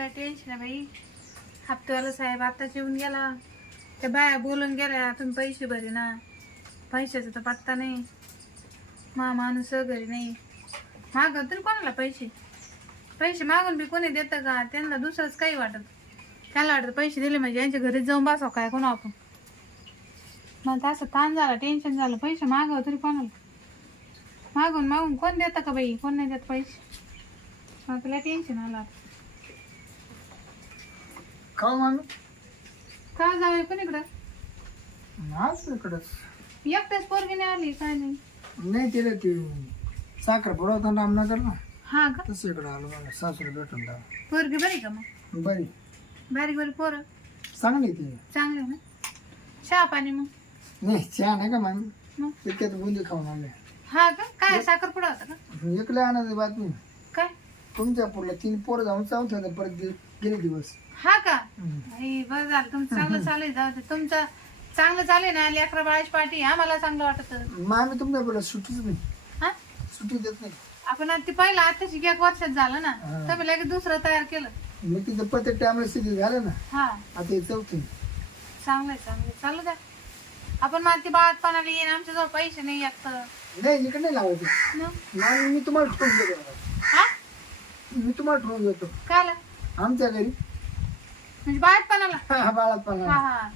काय टेन्शन आहे बाई? हप्तेवाला साहेब आत्ताच येऊन गेला. त्या बाया बोलून गेल्या तुम्ही पैसे भरे ना. पैशाचा तर पत्ता नाही. मा माणूस घरी नाही. माग तरी कोणाला पैसे? पैसे मागून बी कोणी देतं का? त्यांना दुसरंच काही वाटत. त्याला वाटतं पैसे दिले म्हणजे यांच्या घरीच जाऊन बसाव काय कोण आपण मग असं ताण झाला टेन्शन झालं. पैसे मागावं तरी कोणाला? मागून मागून कोण देतं का बाई? कोण नाही देत पैसे? मग तुला टेन्शन आलं का मामी. का जावं कोणीकडं नाच इकडंच. एकट्याच पोरगी नाही आली काय नाही. नाही तिला ते साखर पडवता रामनगरला हा का? तसं इकडं आलो मला सासरे भेटून जा. पोरगी बरी का मग? बरी. बारीक बारीक पोरं? चांगली ती. चांगले ना? चहा पाणी मग? नाही चहा नाही का मामी? मग? तितक्यात बुंदी खाऊन आले. हा का? काय साखरपुडा होता का? इकडे आणायची बातमी. काय? तुमच्या पुढला तीन पोरं जाऊन चावत होते परत गे- गेले दिवस. हा का. आई, बरं झालं. तुमचं चांगलं चालेल जाऊ दे. तुमचं चांगलं चालेल ना? लेकरा बाळाची पार्टी आम्हाला चांगलं वाटत. मामी तुमच्या पुढला सुट्टीच नाही. हा? सुट्टी देत नाही. आपण आता ते पहिलं आताच एक वर्षात झालं ना? हा. तुम्ही लगेच दुसरं तयार केलं. मी तिथं प्रत्येक टाइमला स्थिती झालं ना? हा. आता हे चौथी. चांगलंय चांगलंय. चालू द्या. आपण मग ती बाळात पाण्याला येईन. आमच्याजवळ पैसे नाही येत नाही इकडे नाही लावायचं. मग? मामी मी तुम्हाला ठेवून देतो. हा? मी तुम्हाला ठेवून देतो. काय आलं? आमच्या घरी. म्हणजे हा हा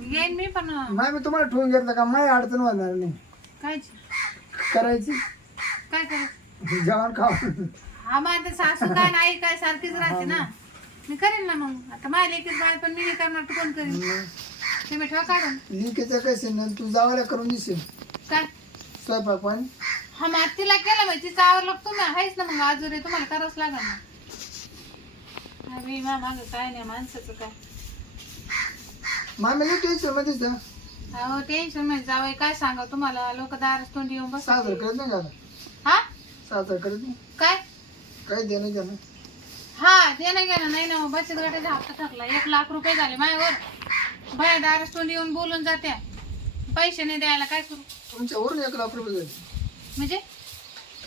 येईन मी पण. मामी तुम्हाला ठेवून घेतलं का? माझी अडचण होणार नाही. काय करायची? काय करायचं जेवण खाऊन हा मग आता सासू काय आणि आई काय सारखीच राहते ना. मी करेन ना मग. आता माझ्या लेकीच बाळ पण मी नाही करणार तू कोण करेन. तुम्ही ठेवा काढून. कसे ना तू जावायला करून दिसेल. काय? स्वयंपाक पण. हा मग तिला केलं म्हणजे तिचं आवरलं तुम्ही आहेच ना मग आजुरी तुम्हाला करावंच लागेल ना. मा मागं काय नाही माणसाचं काय? मामी नाही टेन्शन मध्येच. अहो टेन्शन म्हणजे जावं काय सांगा तुम्हाला? लोक दारच तोंड येऊन बस साजरं करत नाही का? हा? साजरं करत नाही? काय? काही देणं घेणं? हा नाही ना मग बचत गटाचा हप्ता टाकला एक लाख रुपये झाले माझ्यावर. बाया दारच तोंड येऊन बोलून जात्या. पैसे नाही द्यायला काय करू? तुमच्यावरून एक लाख रुपये जाईल म्हणजे?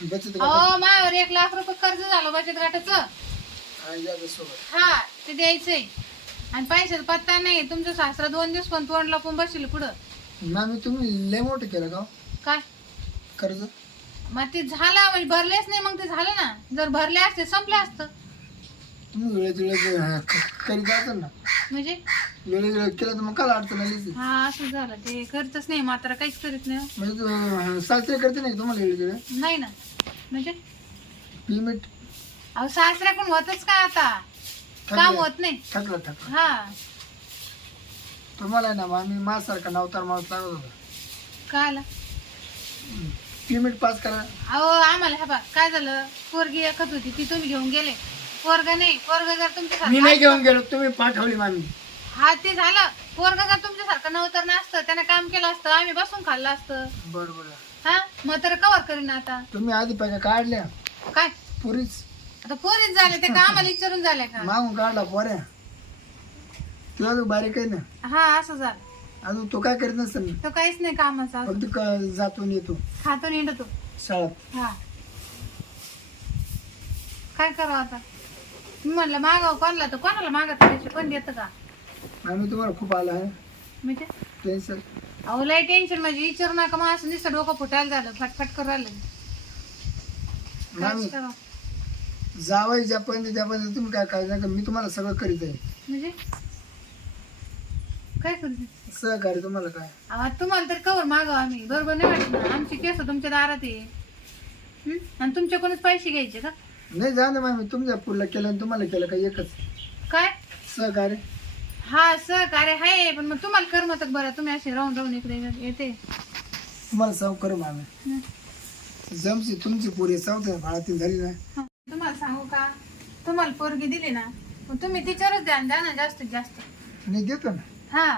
बचत गटात. अहो माझ्यावर एक लाख रुपये कर्ज झालं बचत गटाचं. आणि जागा सोबत हा ते द्यायचंय. आणि पैशाचा पत्ता नाही तुमचं सासरा दोन दिवस पण तोंड लपून बसले पुढं मामी तुम्ही लय मोठं केलं का? हो? काय? कर्ज? मग ते झालं म्हणजे भरलेच नाही मग ते झालं ना. जर भरले असते संपले असतं. तुम्ही वेळेत वेळेत अं, क- करीत असाल ना. म्हणजे? वेळेत वेळेत केलं तर मग काल अडचण आलीच हा असं झालं. ते करतच नाही मात्र काहीच करीत नाही. म्हणजे तू, अं, सासरे करते नाही का तुम्हाला वेळेत वेळेत? नाही ना. म्हणजे? पेमेंट अहो सासऱ्याकडून होतच काय आता? काम होत नाही. थकलं थकलं. हा. तुम्हाला ना मामी माझ्यासारखा नवतार माणूस लागत होता. काय आलं पेमेंट पास करा. अहो आम्हाला हा बा काय झालं? पोरगी एकच होती ती तुम्ही घेऊन गेले. पोरगा नाही पोरगा जर तुमच्या मी नाही घेऊन गेलो तुम्ही पाठवली मामी हा ते झालं. पोरगा जर तुमच्यासारखं नव्हतं नसतं त्याने काम केलं असतं आम्ही बसून खाल्लं असतं. बरं बरं. हा? मग तर कवर करीन आता. तुम्ही आधी पैसा काढल्या. काय? पुरीच. आता पोरीच झाले ते का आम्हाला विचारून झाले का? मागून काढला पोऱ्या. तुला तू बारीक आहे ना? हा असं झालं. अजून तो काय करीत नसेल ना? तो काहीच नाही कामाचा फक्त क- जातो आणि येतो. खातो निंडतो शाळेत. हा. काय करावं आता? मी म्हणलं मागाव कोणाला तर कोणाला मागत पैसे कोण देतं का? आम्ही तुम्हाला खूप आला आहे. मी ते टेन्शन अहो लय टेन्शन म्हणजे विचारू नका मग असं नुसतं डोकं फुटायला झालं फटफट करू मामी. काहीच करावं. जावई ज्यापर्यंत त्यापर्यंत तुम्ही काय काय नका मी तुम्हाला सगळं करीत आहे. म्हणजे? काय करू सहकार्य तुम्हाला काय? अहो तुम्हाला तरी कवर मागाव आम्ही. बरोबर नाही वाटत ना? आमची केस तुमच्या दारात आहे. हं? आणि तुमच्याकडूनच पैसे घ्यायचे का? नाही ना मामी तुमच्या पुढला केलं आणि तुम्हाला केलं का एकच. काय? सहकार्य. हा सहकार्य आहे पण मग तुम्हाला करमत बरं. तुम्ही असे राहून राहून इकडे येते. तुम्हाला सांग करू मामी हं. जमची तुमची पुरी चौथ्या भाळातील झाली ना हं. तुम्हाला सांगू का? तुम्हाला पोरगी दिली ना मग तुम्ही तिच्यावरच ध्यान द्या ना जास्तीत जास्त. नाही देतो ना. हा.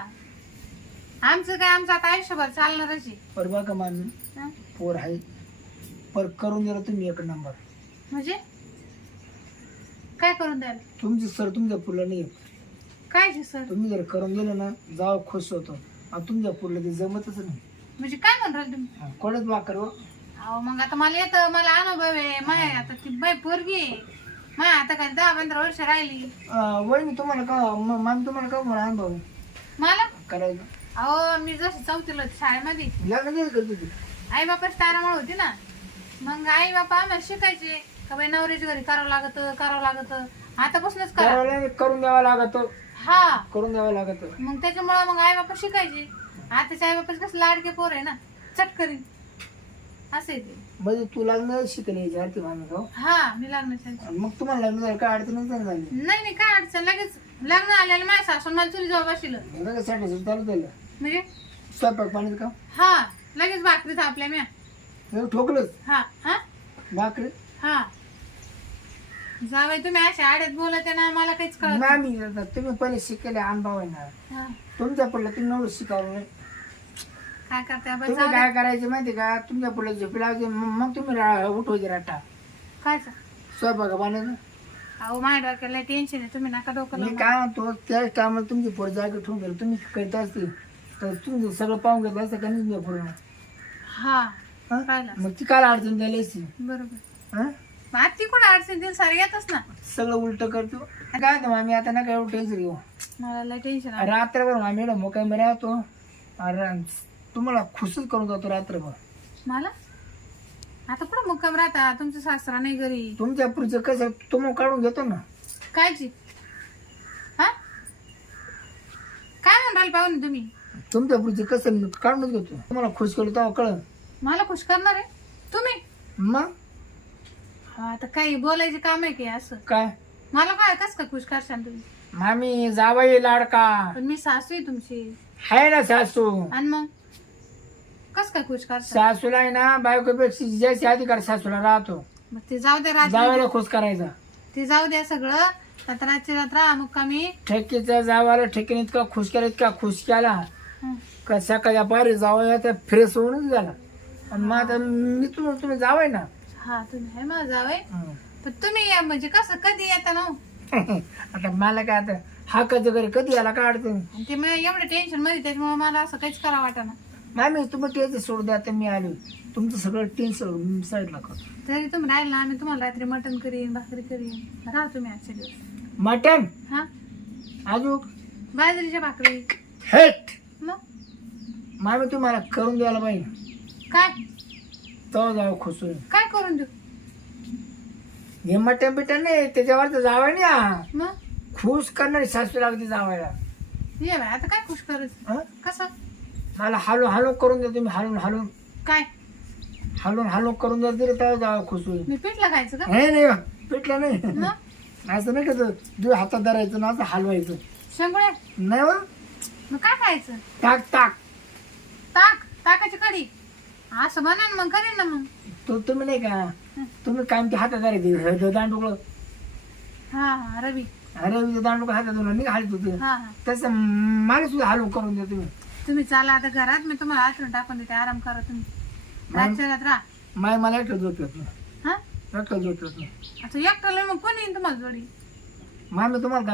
आमचं काय आमचं आता आयुष्यभर चालणारच आहे. पर बघा हं? पोर आहे. पर करून दिला तुम्ही एक नंबर म्हणजे? काय करून द्याल? तुमची सर तुमच्या पुढला नाही. काय जे सर? तुम्ही जर करून दिलं ना जाव खुश होतो. आणि तुमच्या पुढलं ते जमतच नाही. म्हणजे काय म्हणराल तुम्ही? कोणच वाकर हो. अहो मग आता मला येतं मला अनुभव आहे. माय आता ती बाई पोरगी आहे. मग आता काय दहा पंधरा वर्ष राहिली. अं, वहिनी तुम्हाला का म- मामी तुम्हाला का मला अनुभव मला? करायचं अहो मी जशी चौथीला होती शाळेमध्ये. लग्न करतो तू आई बापाच तारामळ होती ना. मग आई बापा आम्हाला शिकायचे. का बाई नवऱ्याच्या घरी करावं लागत करावं लागत. आतापासूनच करा. करायला करून द्यावा लागत. हा. करून द्यावा लागत. मग त्याच्यामुळं मग आई बापा शिकायचे. आताच्या आई बापाच कसं लाडके पोर आहे ना. चटकरी असं आहे ते. म्हणजे तू लग्न शिकले मामी का हा मी लग्नाच्या मग तुम्हाला लग्न झालं काय अडचण नाही झाली? नाही नाही काय अडचण? लगेच लग्न आलेलं माझ्या सासून मला चुली जवळ बसलं लगेच साठी चालू झालं. म्हणजे? स्वयंपाक पाणी का? हा लगेच भाकरी थापल्या म्या. हे ठोकलंच. हा हा? भाकरी? हा. जावई तुम्ही अशा आड्यात बोलत आहे ना मला काहीच कळत नाही. मामी तुम्ही पहिले शिकले अनुभव आहे ना हा. तुमच्या पुढलं तुम्ही नवरं शिकावलं नाही. काय तुम्ही जाऊ. काय करायचं माहिती का? तुमच्या पुढलं झोपी लावायची म- मग तुम्ही रा- उठवायचे राटा काय स्वयंपाक पाण्याचं अहो माझ्या डोक्याला टेन्शन आहे. तुम्ही नका डोकं मी लावू. काय म्हणतो त्याच टायमाला तुमची पोर जागे ठेवून गेलं. तुम्ही करीत असते तर तुम्ही सगळं पाहून घेतलं असतं का नाही? हा मग ती काय अडचण असती. बरोबर. हं? मग आता ती अडचण सारे येतच ना. सगळं उलट करतो. काय म्हणतो मामी आता नका एवढं टेन्शन घेऊ. मला लय टेन्शन रात्रभर मामी मोकाय राहतो. अरे तुम्हाला खुशच करून जातो रात्रभर. मला? आता कुठं मुक्काम राहता? तुमचं सासरा नाही घरी. तुमच्या पुढचं कसं तुम्हाला काढून घेतो ना. कायची? हा? काय म्हणाल पाहून तुम्ही? तुमच्या पुढचं कसं काढूनच घेतो. तुम्हाला खुश केलं तेव्हा कळ मला खुश करणार आहे? तुम्ही? मग? हा आता काही बोलायचे काम आहे की असं? काय? मला काय कस काय खुश करशाल तुम्ही? मामी जावाई लाडका. पण मी सासू आहे तुमची. आहे ना सासू. आणि मग? कस काय खुश करशाल सासूला आहे ना बायकोपेक्षा जास्त अधिकार सासूला राहतो. मग ते जाऊ द्या रात्री. जावायला खुश करायचा. ते जाऊ द्या सगळं. आता रात्री रात्र मग कमी ठेकीचा जावायला ठेकीने इतका खुश केला इतका खुश केला. का सकाळच्या पारी जावं त्या फ्रेश होऊनच झाला. आणि मग आता मी तुम्ही तुम्ही जावाय ना. हा तुम्ही आहे जावय. हं. पण तुम्ही या म्हणजे कसं कधी येता ना हो? आता मला काय आता हाकाचं घरी कधी काय अडचण? आणि ते मग एवढं टेन्शनमध्ये त्याच्यामुळे मला असं काहीच करा वाटा ना मामी तुम्ही टेन्शन सोडू द्या आता मी आलो. तुमचं सगळं टेन्शन साईडला करतो तरी तुम्ही राहिला ना आम्ही तुम्हाला रात्री मटण करीन भाकरी करीन. राहा तुम्ही आजच्या दिवस. मटन हा? अजून बाजरीच्या भाकरी. हेट मग? मामी तुम्हाला करून द्यायला पाहिजे काय? तो खुश होईल काय करून देऊ? हे मटन बिटन नाही त्याच्यावर तर जावं नाही हा. मग? खुश करणारी सासू लागते जावायला. ये बाय आता काय खुश करायचं हं? कसं? मला हलू हलू करून द्या तुम्ही हलून हलून. काय? हलून हलून करून द्या तरी तेव्हा जावं खुश होईल. मी पिठलं खायचं का? नाही नाही पिटलं नाही. मग असं नाही का दूध हातात धरायचं ना असं हलवायचं. शेंगुळ्या नाही मग मग काय खायचं? टाक टाक ताक? ताकाची कढी? असं म्हणा ना मग करेन ना मग. तो तुम्ही नाही का तुम्ही कायम ते हातात धरायचे दांडुकलं हा हा रवी. अरे दांडुकं हातात धरून हालत होतं हा हा. तसं मला सुद्धा हलवून करून द्या तुम्ही. तुम्ही चाला आता घरात मी तुम्हाला आचरण टाकून देते आराम करा तुम्ही. रातच्या रात राहा. माय मला एकटं झोप येत नाही. हा? एकटं झोप येत नाही. आता एकट्याला मग कोण येईन तुम्हाला जोडी? मामी तुम्हाला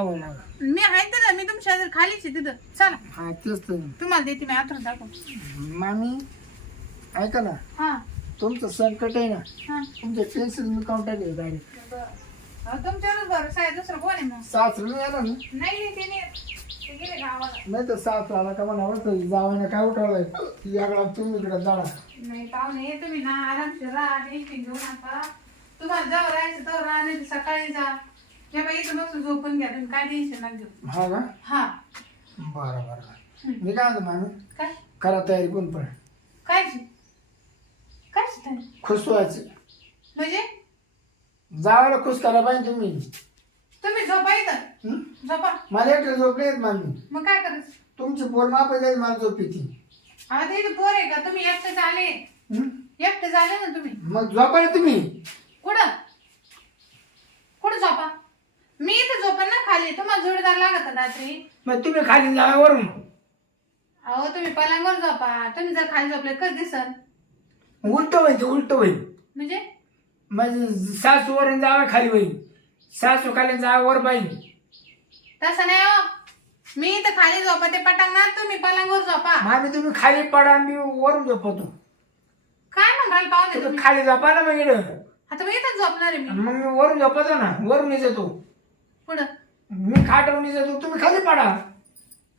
मी आहे मी तुमच्या शेजारी खालीच आहे तिथं. चला. हा तेच तर. तुम्हाला देते मी टाकून. मामी ऐका ना. हा. तुमचं संकट आहे ना. हा. तुमचं टेन्शन मी काउंट टाकेल डायरेक्ट तुमच्यावरच भरोसा आहे दुसरं कोण आहे मग? नाही ना? नाही नाही ते नाही ते गेले गावाला. नाही तर सासरू आला का मला आवडतं जावायला काय उठवलंय? याकडा तुम्ही इकडे जाळा नाही पाहुणे तुम्ही ना आरामशीर राहा टेन्शन घेऊ नका तुम्हाला जवळ राहायचं तर राहा नाही तर सकाळी जा. या बाई इथं झोपून घ्या तुम्ही काय टेन्शन नका घेऊ. हा का? हा. बरं बरं मी काय म्हणतो मामी? काय? करा तयारी कोण पण. काय काय काय खुश व्हायचं म्हणजे? जावायला खुश करा पाहिजे तुम्ही. तुम्ही झोपा इथं. हं? झोपा. मला एकटं झोप नाही येत मग काय करायचं? तुमची पोर माप जाईल मला झोप येते आता इथं पोर आहे का? तुम्ही एकटे झाले. हं? एकटे झाले ना तुम्ही. मग झोपा ना तुम्ही. कुठं? कुठं झोपा? मी इथं झोपा ना खाली. तुम्हाला जोडीदार लागत ना रात्री. मग तुम्ही खाली जावा वरून. अहो तुम्ही पलंगावर झोपा. तुम्ही जर खाली झोपले कस दिसल? उलट होईल ते उलट होईल. म्हणजे? म्हणजे सासू वरून जावा खाली होईल सासू खाली जावा वर पाहिजे तसं नाही हो. मी इथं खाली झोपा ते पटांगणात तुम्ही पलंगावर झोपा. मामी तुम्ही खाली पडा मी वरून झोपतो. काय म्हणाल पाहुणे तुम्ही तुम्ही? खाली झोपा ना मग इकडं. आता मी इथं झोपणार आहे मी. मग मी वरून झोपतो ना वरून येतो पुढं. मी खाटवून येतो तुम्ही खाली पडा.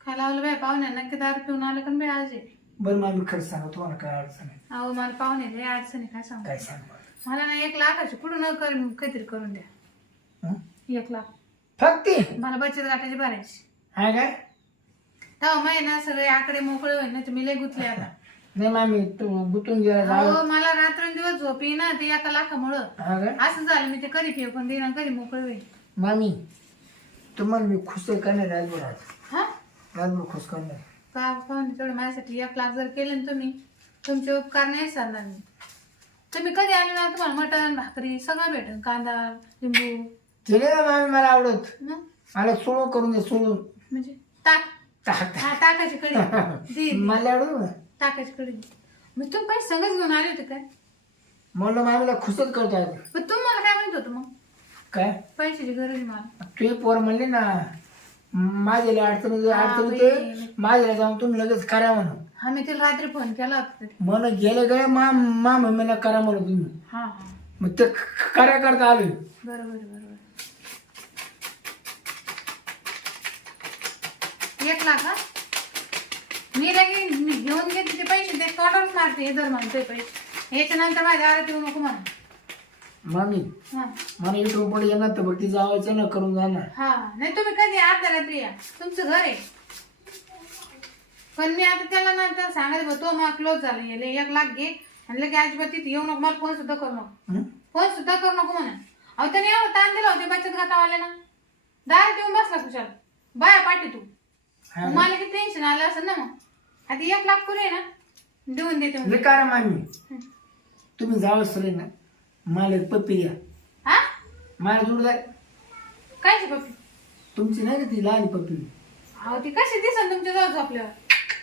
काय लावलं बाय पाहुण्या नक्की दारू पिऊन आलं का बाय आज? आहे. बरं मग मी खरं सांगतो तुम्हाला काय अडचण आहे? अहो मला पाहुणे लय अडचणी काय सांगू? काय सांग? बरं. मला ना एक लाखाची कुठून न कर काहीतरी करून द्या. हं? एक लाख. फक्त? मला बचत गटाची भरायची. हाय काय तेव्हा माहिती ना सगळे आकडे मोकळे होईल ना तुम्ही लय गुतले आता. नाही मामी तू गुतून गेला जाऊ. अहो मला रात्रंदिवस झोपी ना ते एका लाखामुळं. हा काय असं झालं मी ते कधी फेव पण देणार कधी मोकळे होईल. मामी तुम्हाला मी खुश करणार राजभर आज? हा? राजभर खुश करणार का पाहुणे तेवढं माझ्यासाठी एक लाख जर केले ना तुम्ही तुमचे उपकार नाही सांगणार मी. तुम्ही कधी आले ना तुम्हाला मटण भाकरी सगळं भेटेल कांदा लिंबू. नाही ना मामी मला आवडत. मग? मला सोडून करून दे सोडून. म्हणजे ताक टाक हा टाकायची कडी. दे दे. मला आवडत ना. टाकायची कडी. दे. मग तुम्ही पैसे संगच घेऊन आले होते काय? म्हणलं मामीला खुशच करतो आज पण तुम्हाला काय म्हणत होतं मग? काय? पैशाची गरज आहे मला. तुझी पोर म्हणली ना माझ्याला अडचण अडचण बाई. येते माझ्याला जाऊन तुम्ही लगेच करा म्हणून. हा मी तिला रात्री फोन केला होता. मन गेले गे मा मा मम्मीला करा म्हणून तुम्ही. हा हा. मग ते क- करा करता आले. बरोबर बरोबर एक लाख हा? मी लगे मी घेऊन घेते ते पैसे ते तोटावरच मारते हे धर म्हणतोय पैसे. याच्यानंतर माझ्या आरात येऊ नको म्हणा. मामी हा. मला इकडून पुढे येणार तर बघ ती जावायचं ना करून जाणार. हा नाही तुम्ही कधी अर्ध्या रात्री या. तुमचं घर आहे. पण मी आता त्याला ना त्याला सांगायचं बा, तो मग क्लोज झाला. गेले एक लाख घे. आणि लगे अजिबात तिथे येऊ नको. मला फोन सुद्धा करू नको. हं? फोन सुद्धा करू नको म्हणा. अहो त्याने एवढं ताण दिला होते बचत गटावाल्याला. दारात येऊन बसला खुशाल. बाया पाठी तू. हा. मग मला किती टेन्शन आलं असेल ना मग. आता एक लाख पुरे ना. देऊन देते मग. मी करा मामी. तुम्ही जावं सर ना. मला एक पप्पी द्या हा? मला जोडदार कायची पप्पी? तुमची नाही का ती लहान पप्पी? अहो ती कशी दिसन तुमच्या जवळ झोपल्यावर?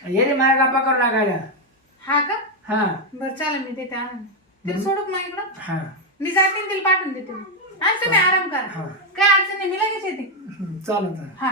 ये रे मला गप्पा करू लागायला. हा का? हा. बरं चालेल मी देते आणून तिला सोडूक ना इकडं हा. मी जाते आणि तिला पाठवून देते. आणि तुम्ही आराम हा. करा काय अडचण नाही मी लगेच येते. चालेल. हा.